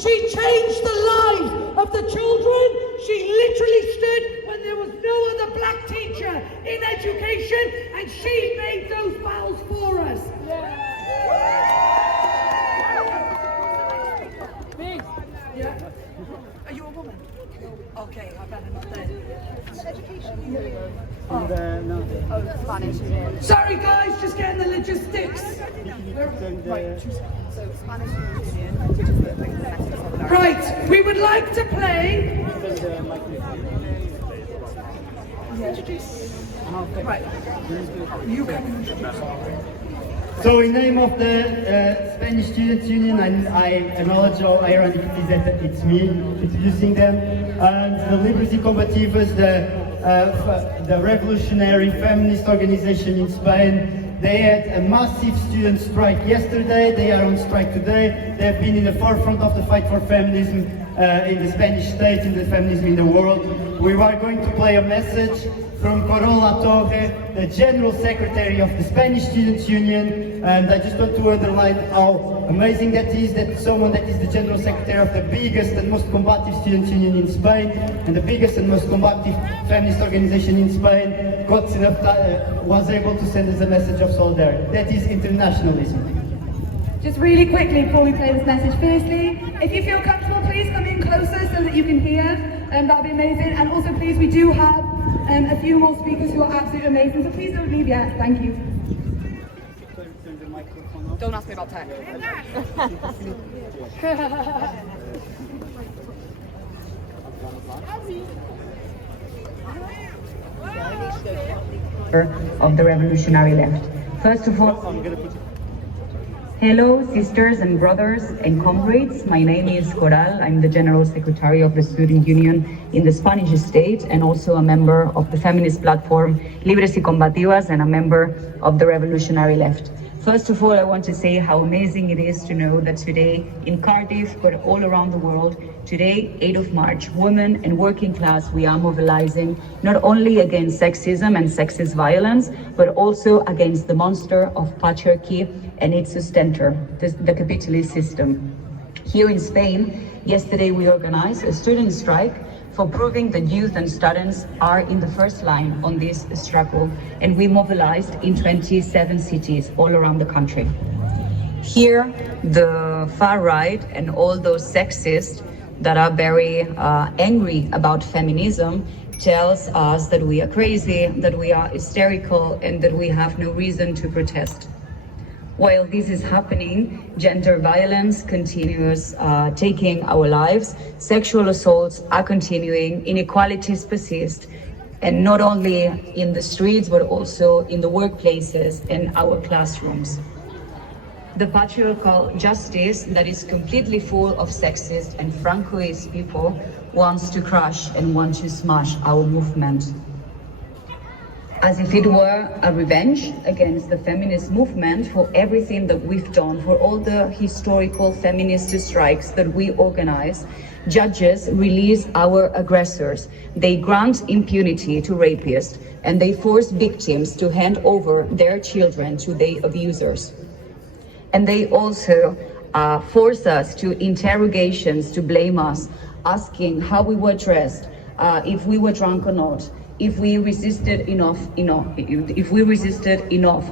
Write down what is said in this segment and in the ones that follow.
She changed the lives of the children. She literally stood when there was no other black teacher in education, and she made those battles for us. Yeah. Are you a woman? Okay, I better not then. Spanish. Sorry guys, just getting the logistics. Right, we would like to play. Right, you can introduce. So in name of the Spanish Students' Union, I acknowledge how ironic it is that it's me introducing them. And the Liberty Combativas, the revolutionary feminist organization in Spain, they had a massive student strike yesterday. They are on strike today. They have been in the forefront of the fight for feminism in the Spanish state, in the feminism in the world. We are going to play a message from Corolla Torre, the General Secretary of the Spanish Students' Union, and I just want to underline how amazing that is, that someone that is the General Secretary of the biggest and most combative students' union in Spain, and the biggest and most combative feminist organization in Spain, was able to send us a message of solidarity. That is internationalism. Just really quickly before we play this message, firstly, if you feel comfortable, please come in closer so that you can hear, that'd be amazing. And also please, we do have a few more speakers who are absolutely amazing, so please don't leave yet. Thank you. Don't ask me about tech. Of the revolutionary left. First of all, hello sisters and brothers and comrades, my name is Coral. I'm the General Secretary of the Student Union in the Spanish state and also a member of the feminist platform Libres y Combativas and a member of the revolutionary left. First of all, I want to say how amazing it is to know that today in Cardiff, but all around the world, today, 8th of March, women and working class, we are mobilizing not only against sexism and sexist violence, but also against the monster of patriarchy and its sustenter, the capitalist system. Here in Spain, yesterday we organized a student strike for proving that youth and students are in the first line on this struggle, and we mobilized in 27 cities all around the country. Here, the far right and all those sexists that are very angry about feminism tells us that we are crazy, that we are hysterical, and that we have no reason to protest. While this is happening, gender violence continues taking our lives, sexual assaults are continuing, inequalities persist, and not only in the streets, but also in the workplaces and our classrooms. The patriarchal justice that is completely full of sexist and Francoist people wants to crush and wants to smash our movement. As if it were a revenge against the feminist movement for everything that we've done, for all the historical feminist strikes that we organize, judges release our aggressors. They grant impunity to rapists, and they force victims to hand over their children to their abusers. And they also force us to interrogations to blame us, asking how we were dressed, if we were drunk or not, if we resisted enough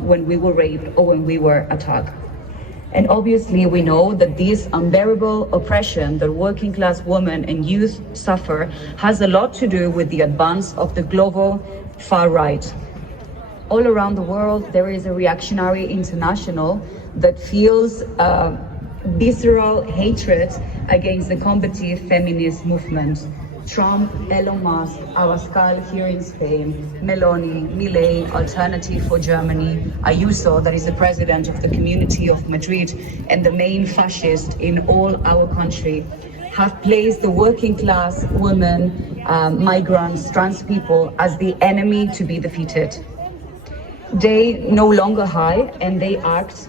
when we were raped or when we were attacked. And obviously we know that this unbearable oppression that working class women and youth suffer has a lot to do with the advance of the global far right. All around the world there is a reactionary international that feels visceral hatred against the combative feminist movement. Trump, Elon Musk, Abascal here in Spain, Meloni, Milei, Alternative for Germany, Ayuso, that is the president of the Community of Madrid and the main fascist in all our country, have placed the working class, women, migrants, trans people as the enemy to be defeated. They no longer hide and they act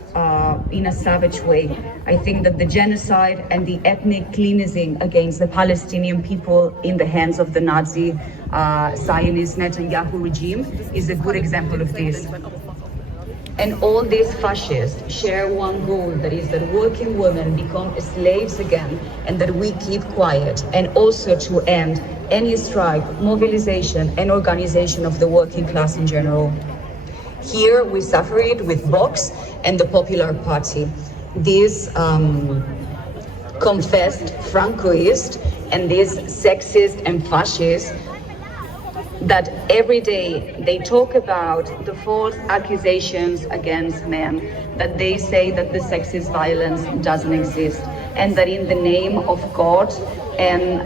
in a savage way. I think that the genocide and the ethnic cleansing against the Palestinian people in the hands of the Nazi Zionist Netanyahu regime is a good example of this. And all these fascists share one goal, that is that working women become slaves again and that we keep quiet, and also to end any strike, mobilization and organization of the working class in general. Here we suffer it with Vox and the Popular Party. These confessed Francoist and these sexist and fascist that every day they talk about the false accusations against men, that they say that the sexist violence doesn't exist, and that in the name of God and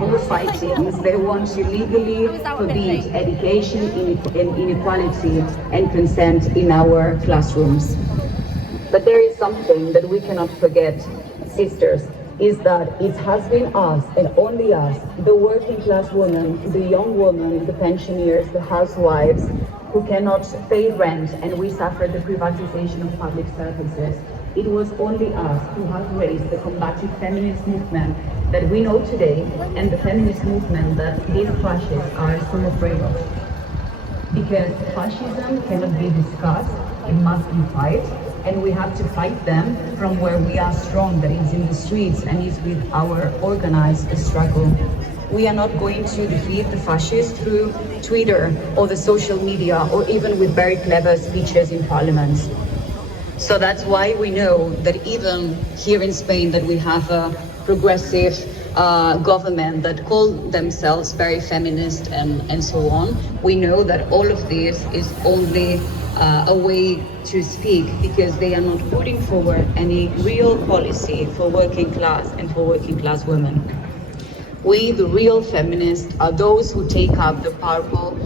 bullfighting, they want to legally forbid education, inequality and consent in our classrooms. But there is something that we cannot forget, sisters, is that it has been us and only us, the working class women, the young women, the pensioners, the housewives, who cannot pay rent, and we suffer the privatization of public services. It was only us who have raised the combative feminist movement that we know today, and the feminist movement that these fascists are so afraid of. Because fascism cannot be discussed, it must be fight. And we have to fight them from where we are strong, that is in the streets and is with our organized struggle. We are not going to defeat the fascists through Twitter or the social media or even with very clever speeches in parliament. So that's why we know that even here in Spain that we have a progressive government that call themselves very feminist and so on. We know that all of this is only a way to speak, because they are not putting forward any real policy for working class and for working class women. We, the real feminists, are those who take up the purple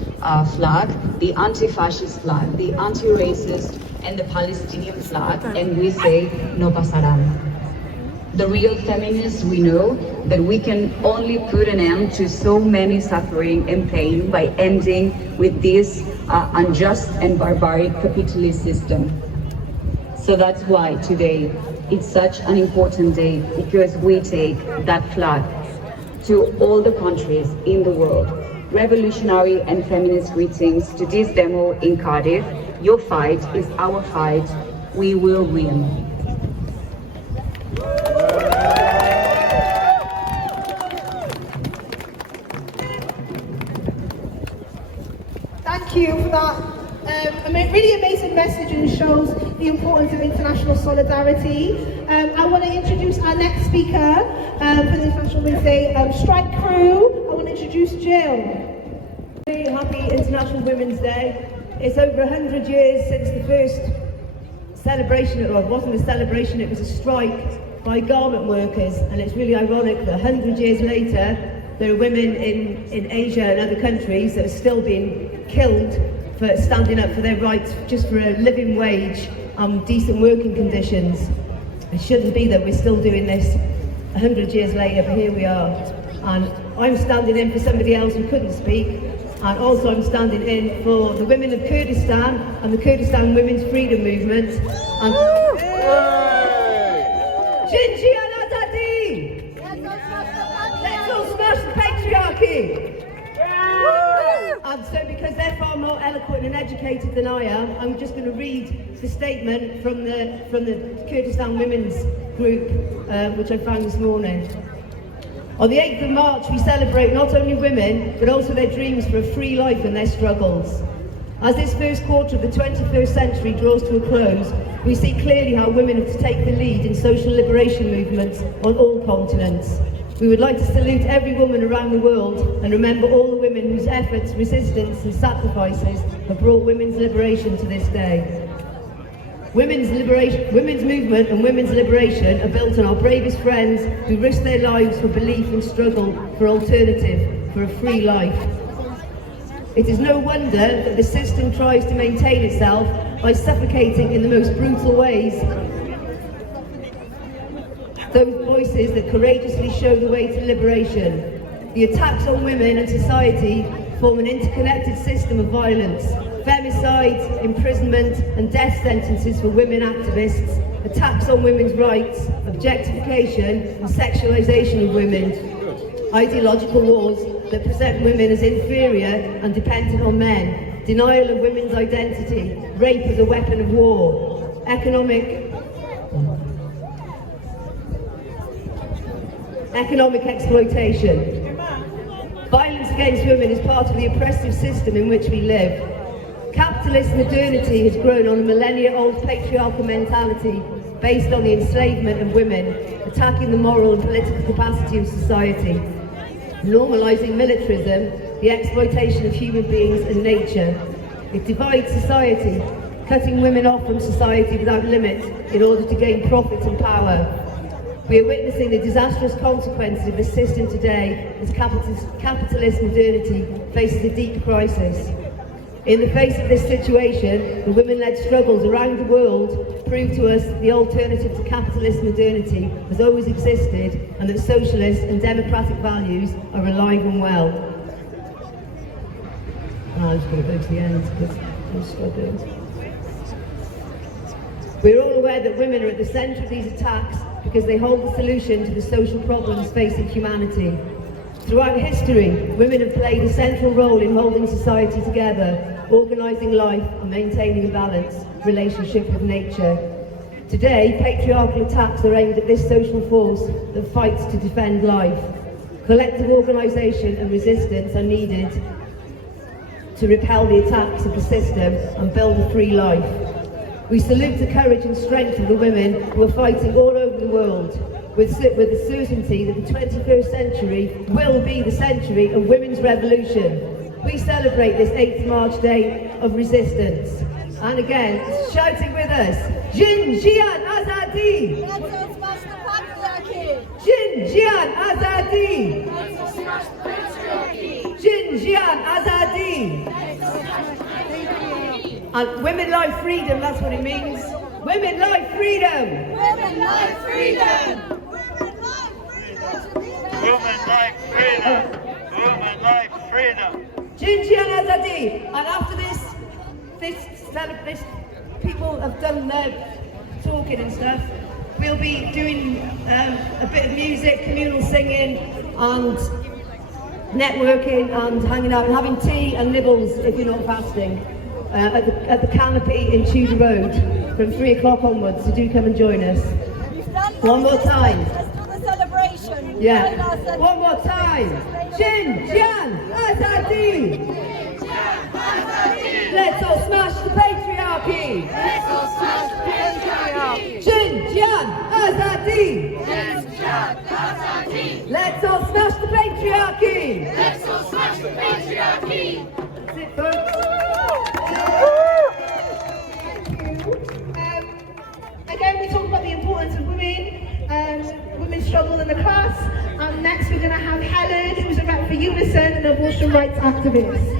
flag, the anti-fascist flag, the anti-racist and the Palestinian flag, and we say, no pasarán. The real feminists, we know that we can only put an end to so many suffering and pain by ending with this unjust and barbaric capitalist system. So that's why today it's such an important day, because we take that flag to all the countries in the world. Revolutionary and feminist greetings to this demo in Cardiff. Your fight is our fight. We will win. Thank you for that really amazing message, and shows the importance of international solidarity. I want to introduce our next speaker for the International Women's Day Strike Crew. I want to introduce Jill. Happy International Women's Day. It's over 100 years since the first celebration. It wasn't a celebration, it was a strike by garment workers, and it's really ironic that 100 years later there are women in Asia and other countries that are still being killed for standing up for their rights, just for a living wage, decent working conditions. It shouldn't be that we're still doing this 100 years later, but here we are. And I'm standing in for somebody else who couldn't speak, and also I'm standing in for the women of Kurdistan and the Kurdistan Women's Freedom Movement. And Shinji and Azadi! Let's all smash the patriarchy! And so, because they're far more eloquent and educated than I am, I'm just going to read the statement from the Kurdistan Women's Group, which I found this morning. On the 8th of March, we celebrate not only women, but also their dreams for a free life and their struggles. As this first quarter of the 21st century draws to a close, we see clearly how women have to take the lead in social liberation movements on all continents. We would like to salute every woman around the world and remember all the women whose efforts, resistance and sacrifices have brought women's liberation to this day. Women's movement and women's liberation are built on our bravest friends who risk their lives for belief and struggle for alternative, for a free life. It is no wonder that the system tries to maintain itself by suffocating in the most brutal ways those voices that courageously show the way to liberation. The attacks on women and society form an interconnected system of violence. Femicide, imprisonment and death sentences for women activists, attacks on women's rights, objectification and sexualization of women, ideological wars that present women as inferior and dependent on men, denial of women's identity, rape as a weapon of war, economic exploitation. Violence against women is part of the oppressive system in which we live. Capitalist modernity has grown on a millennia-old patriarchal mentality based on the enslavement of women, attacking the moral and political capacity of society, normalising militarism, the exploitation of human beings and nature. It divides society, cutting women off from society without limit in order to gain profit and power. We are witnessing the disastrous consequences of this system today as capitalist modernity faces a deep crisis. In the face of this situation, the women-led struggles around the world prove to us the alternative to capitalist modernity has always existed, and that socialist and democratic values are alive and well. I'm just going to go to the end because I'm struggling. We're all aware that women are at the centre of these attacks because they hold the solution to the social problems facing humanity. Throughout history, women have played a central role in holding society together, organising life and maintaining a balanced relationship with nature. Today, patriarchal attacks are aimed at this social force that fights to defend life. Collective organisation and resistance are needed to repel the attacks of the system and build a free life. We salute the courage and strength of the women who are fighting all over the world, with the certainty that the 21st century will be the century of women's revolution. We celebrate this 8th March Day of Resistance. And again, shouting with us, Jin Jian Azadi! Let's all smash the patriarchy! Jin Jian Azadi! Let's all smash the patriarchy! Jin Jian Azadi! Let's all smash the patriarchy! And women life freedom, that's what it means. Women life freedom! Women life freedom! Women like freedom! Women like freedom! Jin Jian Azadi! And after this people have done their talking and stuff, we'll be doing a bit of music, communal singing and networking and hanging out and having tea and nibbles if you're not fasting at the Canopy in Tudor Road from 3 o'clock onwards, so do come and join us. One more time. Let's do the celebration. Yeah. One more time. Jin Jian Azadi! Let's all smash the patriarchy! Let's all smash the patriarchy! Jin Jian Azadi! Let's all smash the patriarchy! Let's all smash the patriarchy! That's it, folks. Again, we talk about the importance of women, women's struggle in the class. Next, we're going to have Helen, who's a rep for Unison, an abortion rights activist.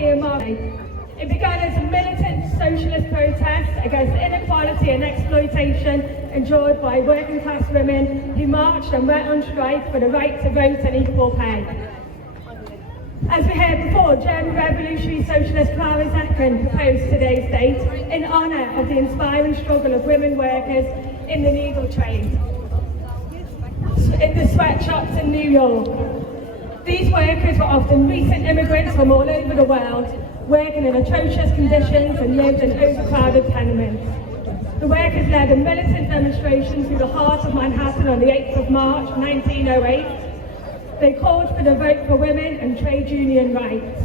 It began as a militant socialist protest against inequality and exploitation endured by working class women who marched and went on strike for the right to vote and equal pay. As we heard before, German revolutionary socialist Clara Zetkin proposed today's date in honour of the inspiring struggle of women workers in the needle trade, in the sweatshops in New York. These workers were often recent immigrants from all over the world, working in atrocious conditions and lived in overcrowded tenements. The workers led a militant demonstration through the heart of Manhattan on the 8th of March 1908. They called for the vote for women and trade union rights,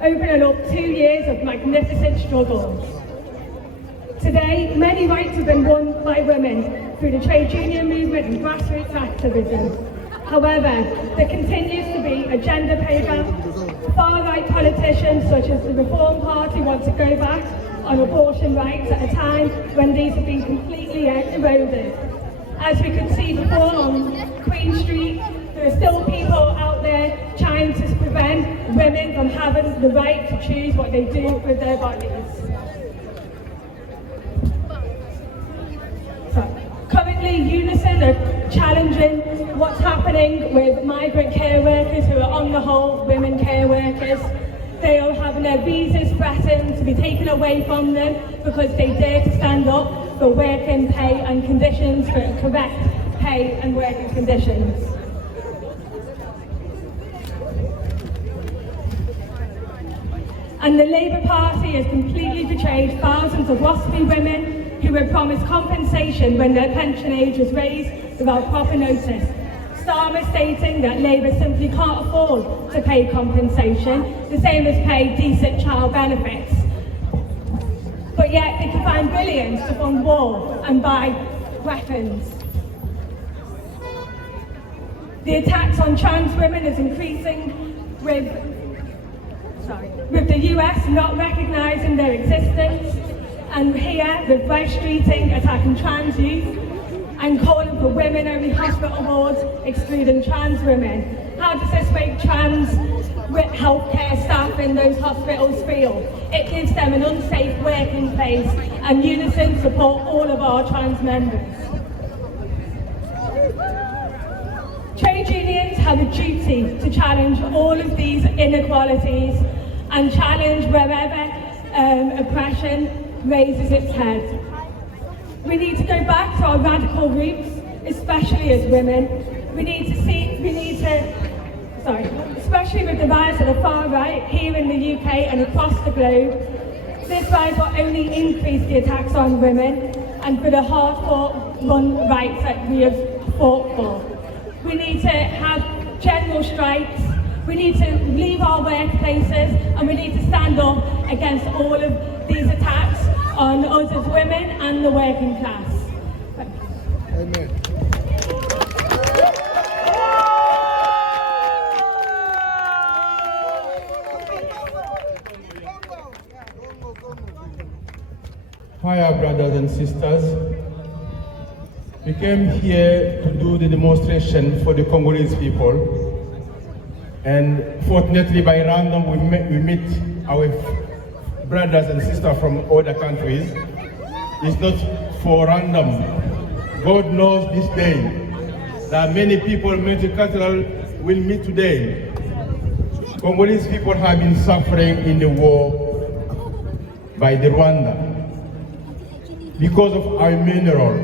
opening up 2 years of magnificent struggles. Today, many rights have been won by women through the trade union movement and grassroots activism. However, there continues to be a gender pay gap. Far-right politicians such as the Reform Party want to go back on abortion rights at a time when these have been completely eroded. As we could see before on Queen Street, there are still people out there trying to prevent women from having the right to choose what they do with their bodies. Currently, Unison are challenging what's happening with migrant care workers who are on the whole women care workers. They are having their visas threatened to be taken away from them because they dare to stand up for working pay and conditions, for correct pay and working conditions. And the Labour Party has completely betrayed thousands of WASPy women who were promised compensation when their pension age was raised without proper notice. Starmer stating that Labour simply can't afford to pay compensation, the same as pay decent child benefits. But yet they can find billions to fund war and buy weapons. The attacks on trans women is increasing with the US not recognising their existence, and here with West Streeting attacking trans youth and calling for women-only hospital wards excluding trans women. How does this make trans healthcare staff in those hospitals feel? It gives them an unsafe working place, and Unison support all of our trans members. Trade unions have a duty to challenge all of these inequalities and challenge wherever oppression raises its head. We need to go back to our radical roots, especially as women. Especially with the rise of the far right here in the UK and across the globe. This rise will only increase the attacks on women and for the hard-fought rights that we have fought for. We need to have general strikes, we need to leave our workplaces, and we need to stand up against all of these attacks on us as women and the working class. Amen. Hi, brothers and sisters. We came here to do the demonstration for the Congolese people. And fortunately, by random, we meet our brothers and sisters from other countries. It's not for random. God knows this day that many people, multicultural, will meet today. Congolese people have been suffering in the war by the Rwanda because of our mineral.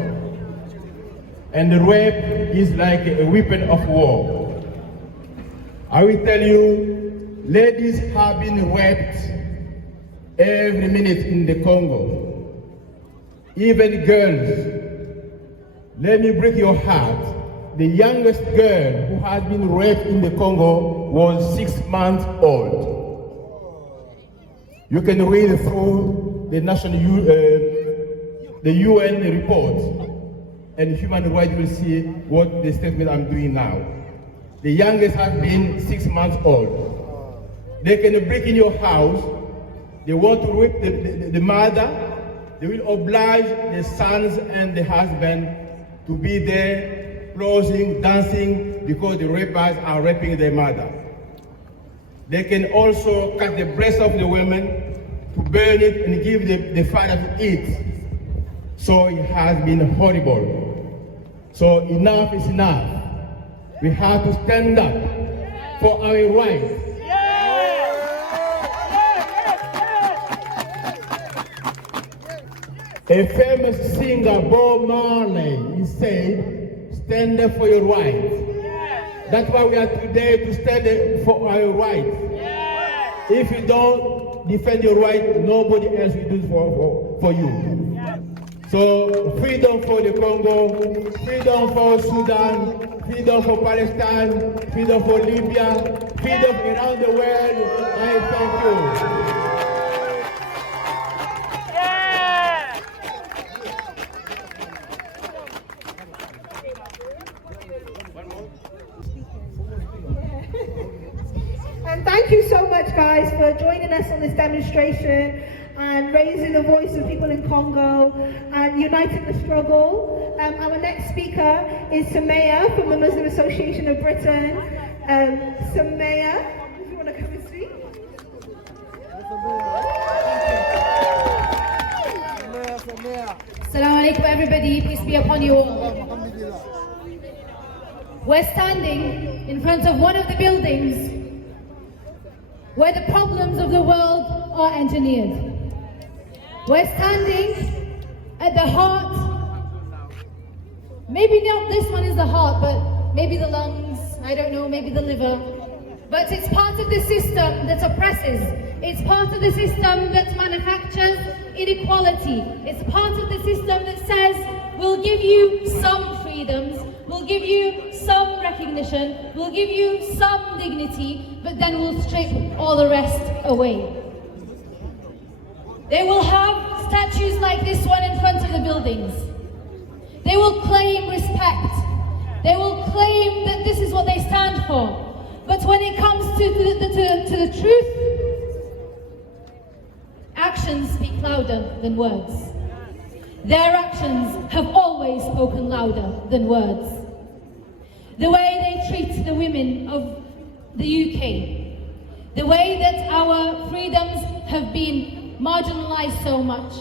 And the rape is like a weapon of war. I will tell you, ladies have been raped every minute in the Congo. Even girls. Let me break your heart. The youngest girl who has been raped in the Congo was 6 months old. You can read through the the UN report, and human rights will see what the statement I'm doing now. The youngest has been 6 months old. They can break in your house. They want to rape the mother. They will oblige the sons and the husband to be there, closing, dancing, because the rapers are raping their mother. They can also cut the breast of the women to burn it and give the father to eat. So it has been horrible. So enough is enough. We have to stand up for our rights. A famous singer, Bob Marley, he said, stand up for your rights. That's why we are today, to stand for our rights. If you don't defend your rights, nobody else will do it for you. So freedom for the Congo, freedom for Sudan, freedom for Palestine, freedom for Libya, freedom around the world. I thank you. And thank you so much, guys, for joining us on this demonstration and raising the voice of people in Congo and uniting the struggle. Our next speaker is Samaya from the Muslim Association of Britain. Samaya, if you want to come and speak. Assalamu alaikum, everybody. Peace be upon you all. We're standing in front of one of the buildings where the problems of the world are engineered. We're standing at the heart, maybe not this one is the heart, but maybe the lungs, I don't know, maybe the liver. But it's part of the system that oppresses It's part of the system that manufactures inequality. It's part of the system that says, we'll give you some freedoms, we'll give you some recognition, we'll give you some dignity, but then we'll strip all the rest away. They will have statues like this one in front of the buildings. They will claim respect. They will claim that this is what they stand for. But when it comes to the truth, actions speak louder than words. Their actions have always spoken louder than words. The way they treat the women of the UK, the way that our freedoms have been marginalized so much.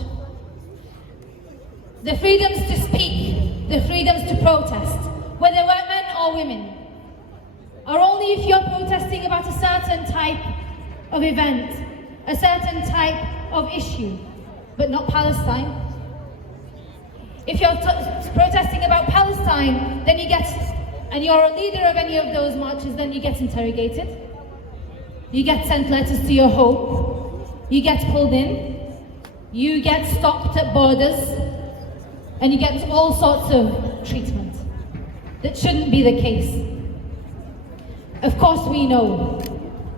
The freedoms to speak, the freedoms to protest, whether we're men or women, are only if you're protesting about a certain type of event, a certain type of issue, but not Palestine. If you're protesting about Palestine, then you get, and you're a leader of any of those marches, then you get interrogated. You get sent letters to your home. You get pulled in, you get stopped at borders, and you get all sorts of treatment. That shouldn't be the case. Of course we know.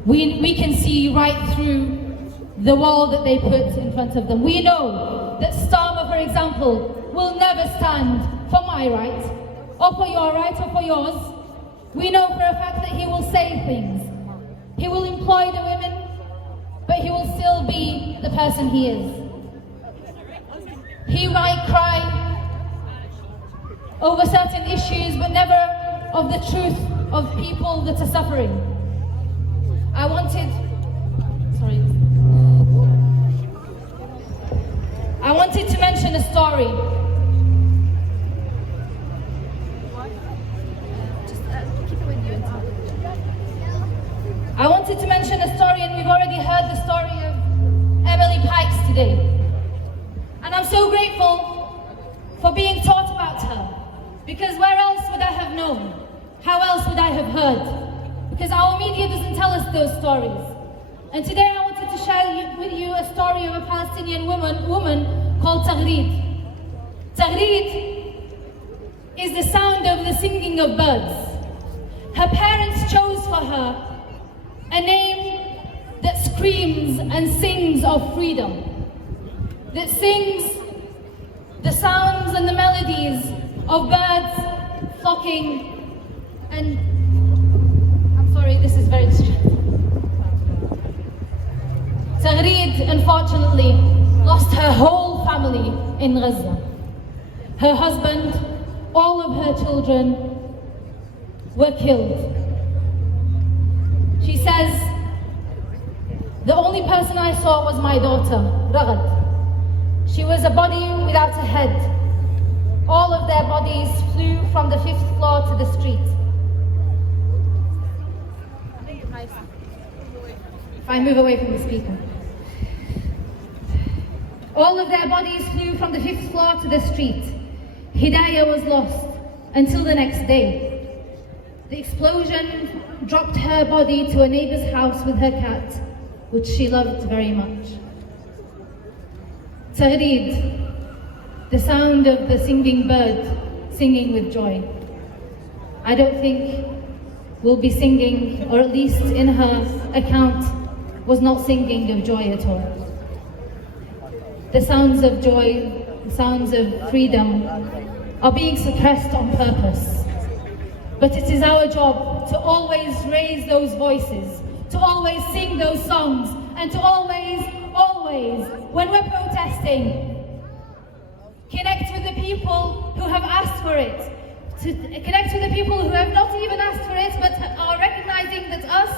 We can see right through the wall that they put in front of them. We know that Starmer, for example, will never stand for my right, or for your right, or for yours. We know for a fact that he will say things. He will employ the women, but he will still be the person he is. He might cry over certain issues, but never of the truth of people that are suffering. I wanted to mention a story. I wanted to mention a story, and we've already heard the story of Emily Pikes today. And I'm so grateful for being taught about her, because where else would I have known? How else would I have heard? Because our media doesn't tell us those stories. And today I wanted to share with you a story of a Palestinian woman called Taghreed. Taghreed is the sound of the singing of birds. Her parents chose for her a name that screams and sings of freedom, that sings the sounds and the melodies of birds flocking, and I'm sorry, this is very distracting. Taghreed, unfortunately, lost her whole family in Gaza. Her husband, all of her children were killed. She says, the only person I saw was my daughter, Ragad. She was a body without a head. All of their bodies flew from the 5th floor to the street. If I move away from the speaker. All of their bodies flew from the 5th floor to the street. Hidayah was lost until the next day. The explosion dropped her body to a neighbor's house with her cat, which she loved very much. Taghreed, the sound of the singing bird singing with joy. I don't think we'll be singing, or at least in her account, was not singing of joy at all. The sounds of joy, the sounds of freedom are being suppressed on purpose. But it is our job to always raise those voices, to always sing those songs, and to always, when we're protesting, connect with the people who have asked for it, to connect with the people who have not even asked for it, but are recognizing that us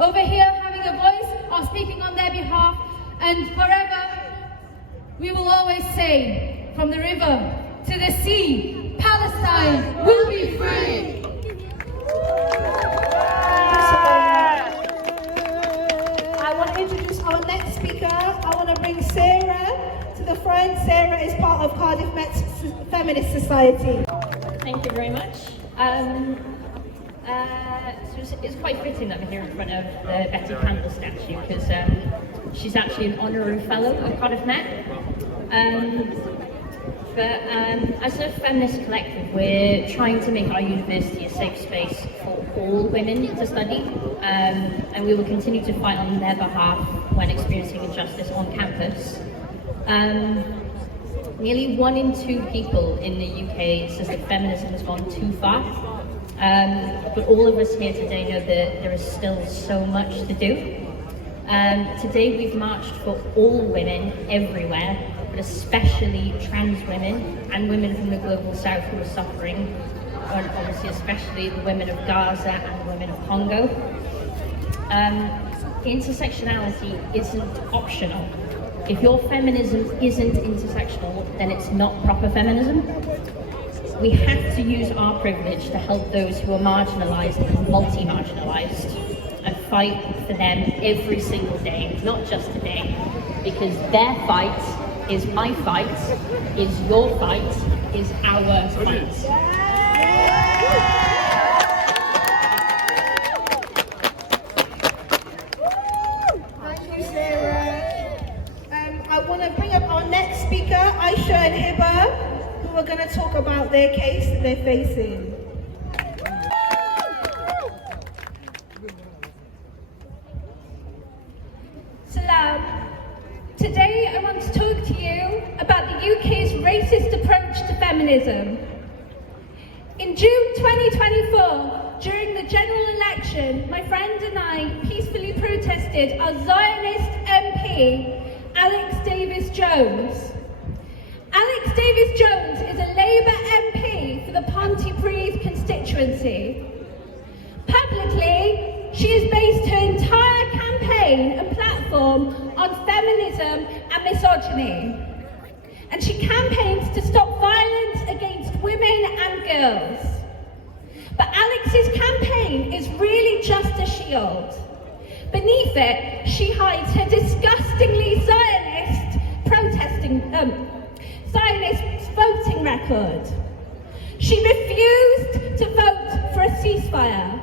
over here having a voice are speaking on their behalf, and forever we will always say, from the river to the sea, Palestine will be free. I want to introduce our next speaker. I want to bring Sarah to the front. Sarah is part of Cardiff Met's Feminist Society. Thank you very much. So it's quite fitting that we're here in front of the Betty Campbell statue, because She's actually an honorary fellow at Cardiff Met. As a feminist collective, we're trying to make our university a safe space for all women to study, and we will continue to fight on their behalf when experiencing injustice on campus. Nearly 1 in 2 people in the UK says that feminism has gone too far, but all of us here today know that there is still so much to do. Today we've marched for all women everywhere, but especially trans women and women from the global south who are suffering, and obviously especially the women of Gaza and the women of Congo. Intersectionality isn't optional. If your feminism isn't intersectional, then it's not proper feminism. We have to use our privilege to help those who are marginalised and multi-marginalised, and fight for them every single day, not just today, because their fight is my fight, is your fight, is our fight. Thank you, Sarah. I want to bring up our next speaker, Aisha and Hiba, who are going to talk about their case that they're facing. Salam. Today I want to talk to you about the UK's racist approach to feminism. In June 2024, during the general election, my friend and I peacefully protested our Zionist MP, Alex Davis-Jones. Alex Davis-Jones is a Labour MP for the Pontypridd constituency. Publicly, she has based her entire campaign and platform on feminism and misogyny. And she campaigns to stop violence against women and girls. But Alex's campaign is really just a shield. Beneath it, she hides her disgustingly Zionist Zionist voting record. She refused to vote for a ceasefire.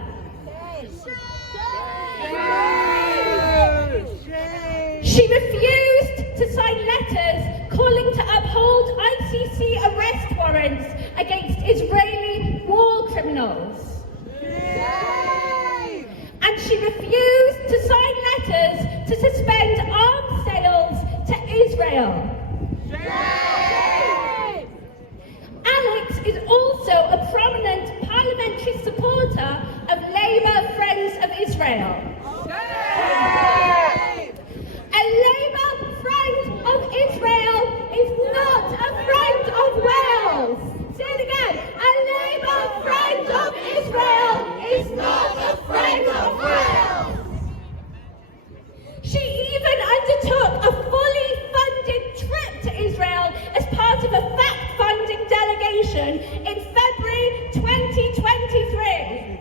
She refused to sign letters calling to uphold ICC arrest warrants against Israeli war criminals. And she refused to sign letters to suspend arms sales to Israel. Alex is also a prominent parliamentary supporter of Labour Friends of Israel. A Labour Friend of Israel is not a friend of Wales. Say it again. A Labour Friend of Israel is not a friend of Wales. She even undertook a fully funded trip to Israel as part of a fact-finding delegation in February 2023.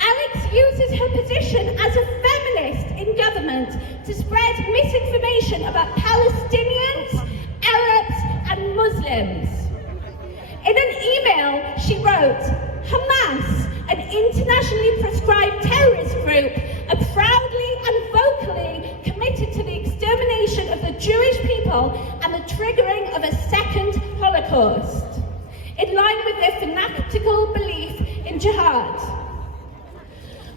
Alex uses her position as a feminist in government to spread misinformation about Palestinians, Arabs, and Muslims. In an email, she wrote, "Hamas, an internationally prescribed terrorist group, are proudly and vocally committed to the extermination of the Jewish people and the triggering of a second Holocaust, in line with their fanatical belief in jihad."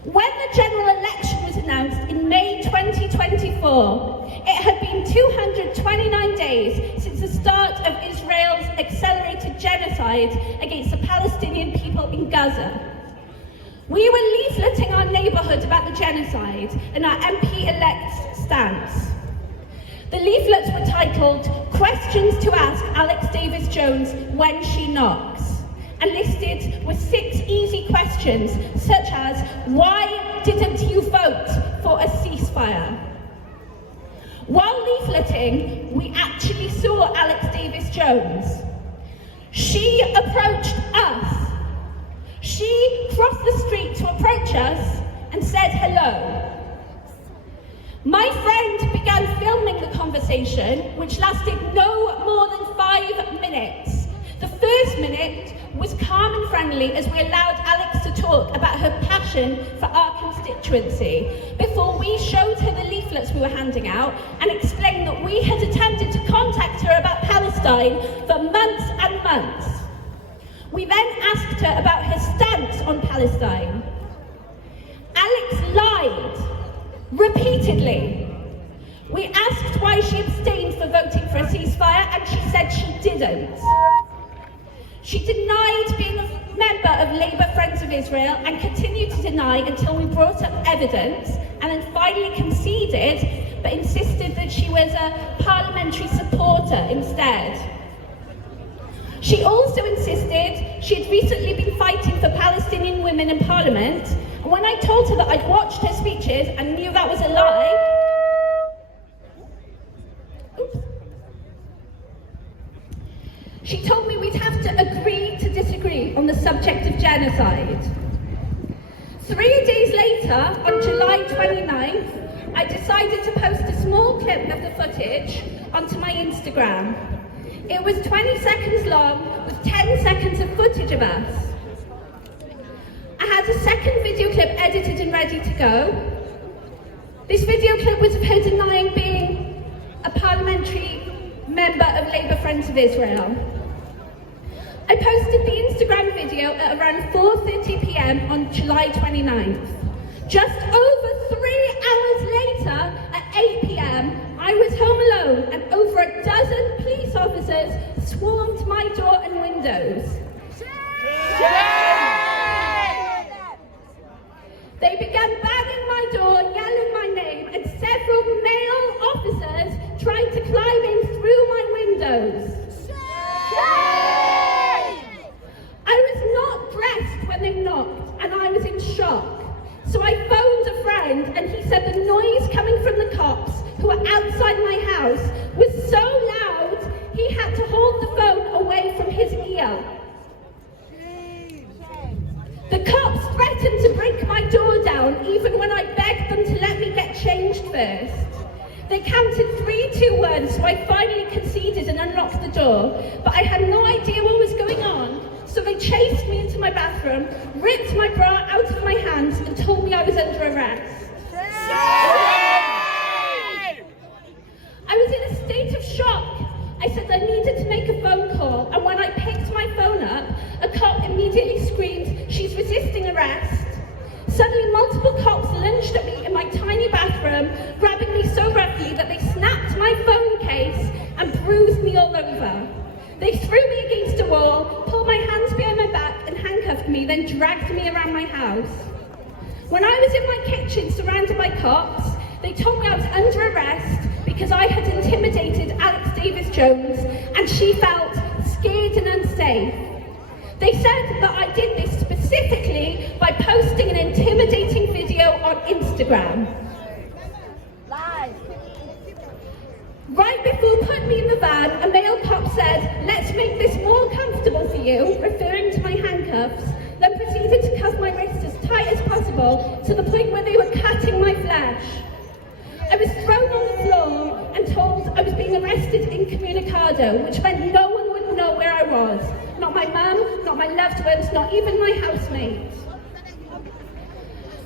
When the general election was announced in May 2024, it had been 229 days since the start of Israel's accelerated genocide against the Palestinian people in Gaza. We were leafleting our neighbourhood about the genocide and our MP-elect's stance. The leaflets were titled "Questions to Ask Alex Davis-Jones When She Knocks," and listed with 6 easy questions, such as, why didn't you vote for a ceasefire? While leafleting, we actually saw Alex Davis-Jones. She approached us. She crossed the street to approach us and said hello. My friend began filming the conversation, which lasted no more than 5 minutes. The first minute was calm and friendly as we allowed Alex to talk about her passion for our constituency before we showed her the leaflet leaflets we were handing out and explained that we had attempted to contact her about Palestine for months and months. We then asked her about her stance on Palestine. Alex lied repeatedly. We asked why she abstained for voting for a ceasefire and she said she didn't. She denied being a member of Labour Friends of Israel and continued to deny until we brought up evidence and then finally conceded but insisted that she was a parliamentary supporter instead. She also insisted she had recently been fighting for Palestinian women in Parliament, and when I told her that I'd watched her speeches and knew that was a lie, she told me we'd have to agree to disagree on the subject of genocide. 3 days later, on July 29th, I decided to post a small clip of the footage onto my Instagram. It was 20 seconds long with 10 seconds of footage of us. I had a second video clip edited and ready to go. This video clip was of her denying being a parliamentary member of Labour Friends of Israel. I posted the Instagram video at around 4:30 p.m. on July 29th. Just over 3 hours later, at 8 p.m, I was home alone and over a dozen police officers swarmed my door and windows. They began banging my door, yelling my name, and several male officers tried to climb in through my windows. I was not dressed when they knocked, and I was in shock. So I phoned a friend, and he said the noise coming from the cops, who were outside my house, was so loud, he had to hold the phone away from his ear. The cops threatened to break my door down, even when I begged them to let me get changed first. They counted 3, 2, 1, so I finally conceded and unlocked the door, but I had no idea what was going on. So they chased me into my bathroom, ripped my bra out of my hands and told me I was under arrest. I was in a state of shock. I said I needed to make a phone call, and when I picked my phone up, a cop immediately screamed, "She's resisting arrest." Suddenly multiple cops lunged at me in my tiny bathroom, grabbing me so roughly that they snapped my phone case and bruised me all over. They threw me against a wall, pulled my hands behind my back and handcuffed me, then dragged me around my house. When I was in my kitchen surrounded by cops, they told me I was under arrest because I had intimidated Alex Davis-Jones and she felt scared and unsafe. They said that I did this specifically by posting an intimidating video on Instagram. Right before putting me in the van, a male cop said, "Let's make this more comfortable for you," referring to my handcuffs, then proceeded to cuff my wrists as tight as possible to the point where they were cutting my flesh. I was thrown on the floor and told I was being arrested incommunicado, which meant no one would know where I was. Not my mum, not my loved ones, not even my housemates.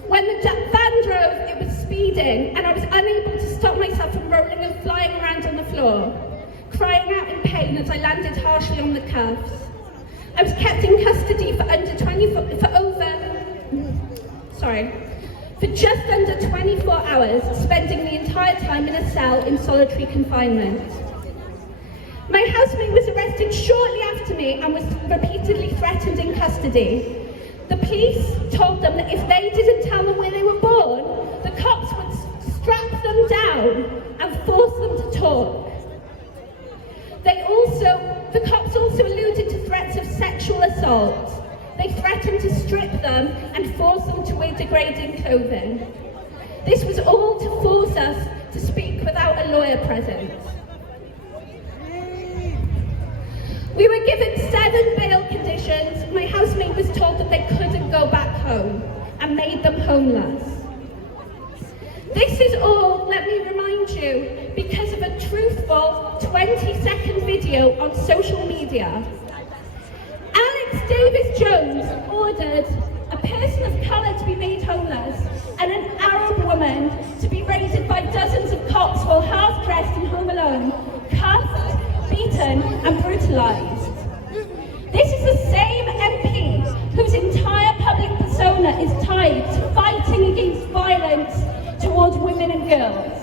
When the van drove, it was speeding, and I was unable to stop myself from rolling and flying around on the floor, crying out in pain as I landed harshly on the cuffs. I was kept in custody for just under 24 hours, spending the entire time in a cell in solitary confinement. My housemate was arrested shortly after me and was repeatedly threatened in custody. The police told them that if they didn't tell them where they were born, the cops would strap them down and force them to talk. The cops also alluded to threats of sexual assault. They threatened to strip them and force them to wear degrading clothing. This was all to force us to speak without a lawyer present. We were given 7 bail conditions. My housemate was told that they couldn't go back home and made them homeless. This is all, let me remind you, because of a truthful 20-second video on social media. Alex Davis-Jones ordered a person of colour to be made homeless, and an Arab woman to be raided by dozens of cops while half-dressed and home alone, cuffed, beaten and brutalised. This is the same MP whose entire public persona is tied to fighting against violence towards women and girls.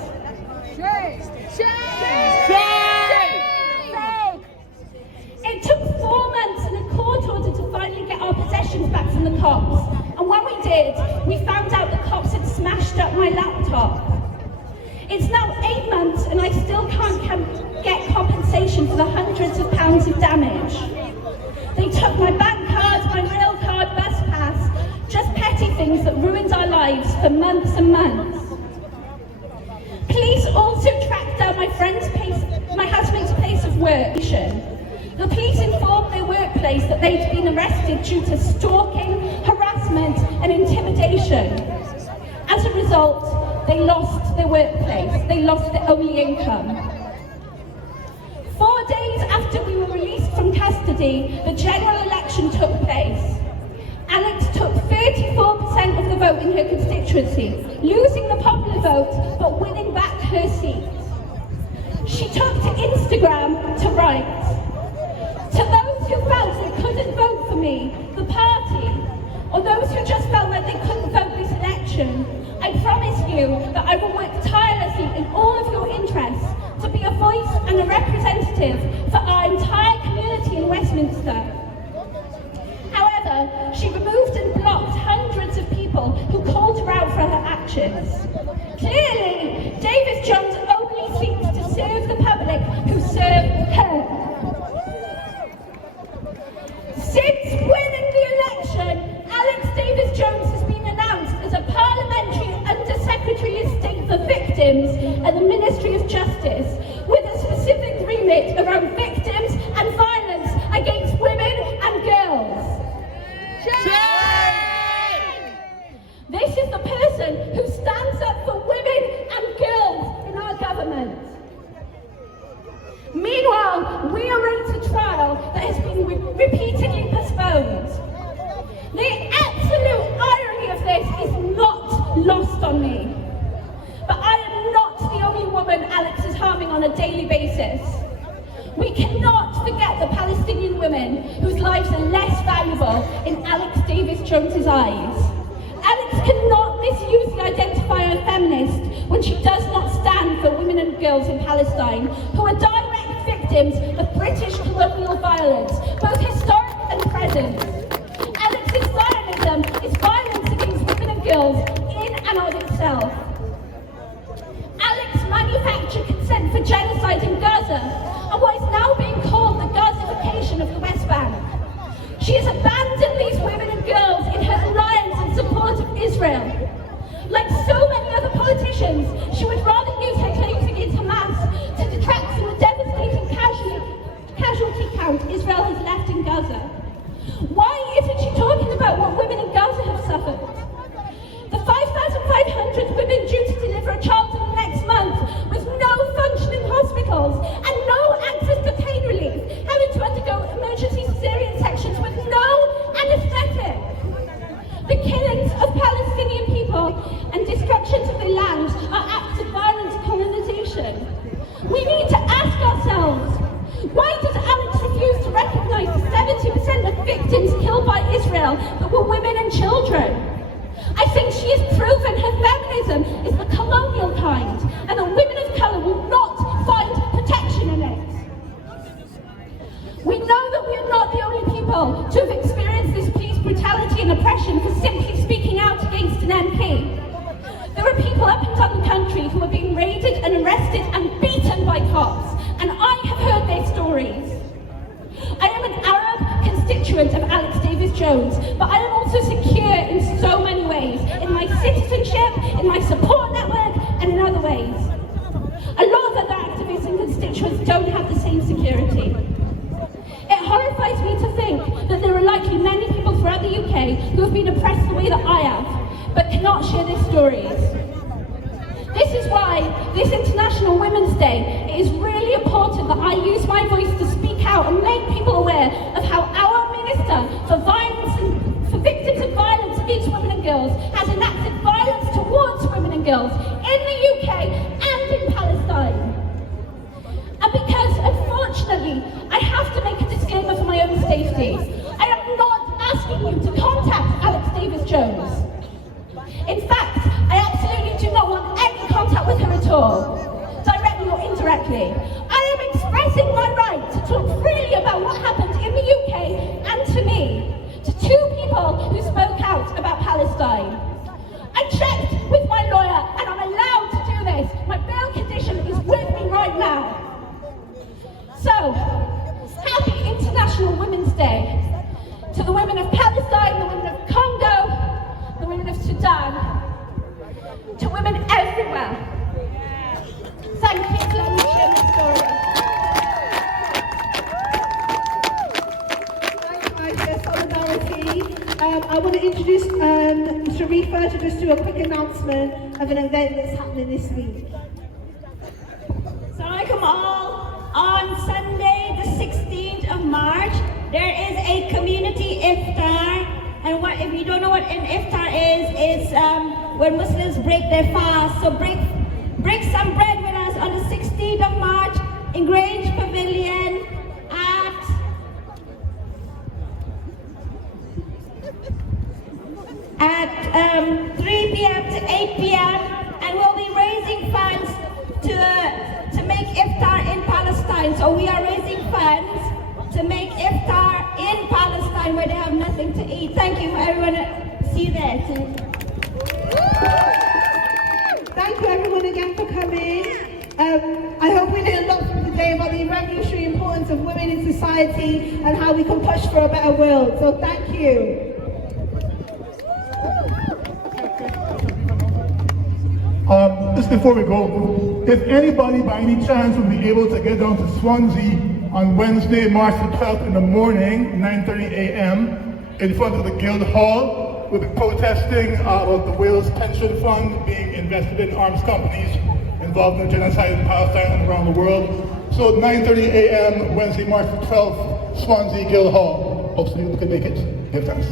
It took 4 months and a court order to finally get our possessions back from the cops. And when we did, we found out the cops had smashed up my laptop. It's now 8 months and I still can't get compensation for the hundreds of pounds of damage. They took my bank card, my rail card, bus pass, just petty things that ruined our lives for months and months. Police also tracked down my housemate's place of work. The police informed their workplace that they'd been arrested due to stalking, harassment and intimidation. As a result, they lost their workplace. They lost their only income. 4 days after we were released from custody, the general election took place. Alex took 34% of the vote in her constituency, losing the popular vote but winning back her seat. She took to Instagram to write, "To those who felt they couldn't vote for me, the party, or those who just felt like they couldn't vote this election, I promise you that I will work tirelessly in all of your interests to be a voice and a representative for our entire community in Westminster." However, she removed and blocked hundreds of people who called her out for her actions. Clearly, Davis Jones only seeks to serve the public who serve her. Since winning the election, Alex Davis Jones has been announced as a Parliamentary Under-Secretary of State for Victims at the Ministry of Justice, with a specific remit around victims and violence against women and girls. This is the person who stands up for women and girls in our government. Meanwhile, we await a trial that has been repeatedly postponed. The absolute irony of this is not lost on me. But I am not the only woman Alex is harming on a daily basis. We cannot forget the Palestinian women whose lives are less valuable in Alex Davis Jones's eyes. Alex cannot misuse the identifier feminist when she does not stand for women and girls in Palestine who are direct victims of British colonial violence, both historic and present. Alex's Zionism is violence against women and girls in and of itself. Alex manufactured consent for genocide in Gaza and what is now being called the Gazification of the West Bank. She has abandoned these women and girls in her alliance and support of Israel. Like so many other politicians, she would rather use her claims against Hamas to detract from the devastating casualty count Israel has left in Gaza. Why isn't she talking about what women in Gaza have suffered? The 5,500 women due to deliver a child in the next month with no functioning hospitals and no access to pain relief, having to undergo emergency cesarean sections with no anaesthetic. The killings of Palestinian people and destructions of their lands are acts of violent colonization. We need to ask ourselves, why does Alex refuse to recognise the 70% of victims killed by Israel that were women and children? I think she has proven her feminism is the colonial kind, and that women of colour will not find protection in it. We know that we are not the only people to have experienced this police brutality and oppression for simply speaking out against an MP. There are people up and down the country who are being raided and arrested and beaten by cops, and I have heard their stories. I am an Arab constituent of Alex Davis Jones, but I am also secure in so many ways, in my citizenship, in my support network, and in other ways. A lot of other activists and constituents don't have the same security. It horrifies me to think that there are likely many people throughout the UK who have been oppressed the way that I have, but cannot share their stories. This is why this International Women's Day, it is really important that I use my voice to speak out and make people aware of how our Minister for Violence and for Victims of Violence against Women and Girls has enacted violence towards skills in the UK and in Palestine. And because, unfortunately, I have to make a disclaimer for my own safety. I am not asking you to contact Alex Davis-Jones. In fact, I absolutely do not want any contact with her at all, directly or indirectly. I am expressing my right to talk freely about what happened in the UK and to me, to two people who spoke out about Palestine. I checked with my lawyer and I'm allowed to do this. My bail condition is with me right now. So, happy International Women's Day to the women of Palestine, the women of Congo, the women of Sudan, to women everywhere. Thank you for letting me share my story. Thanks, guys, for solidarity. I want to introduce Sharifa to just do a quick announcement of an event that's happening this week. Assalamualaikum all. On Sunday, the 16th of March, there is a community iftar. And what, if you don't know what an iftar is, it's when Muslims break their fast. So break some bread with us on the 16th of March in Grange Pavilion at 3 p.m. to 8 p.m. And we'll be raising funds to make iftar in Palestine. So we are raising funds to make iftar in Palestine where they have nothing to eat. Thank you for everyone. See you there. Thank you everyone again for coming. I hope we learned a lot from today about the revolutionary importance of women in society and how we can push for a better world. So thank you. Just before we go, if anybody by any chance will be able to get down to Swansea on Wednesday, March the 12th in the morning, 9:30 a.m. in front of the Guildhall, we'll be protesting about the Wales Pension Fund being invested in arms companies involved in the genocide in Palestine and around the world. So 9:30 a.m. Wednesday, March the 12th, Swansea Guildhall. Hopefully you can make it. Give thanks.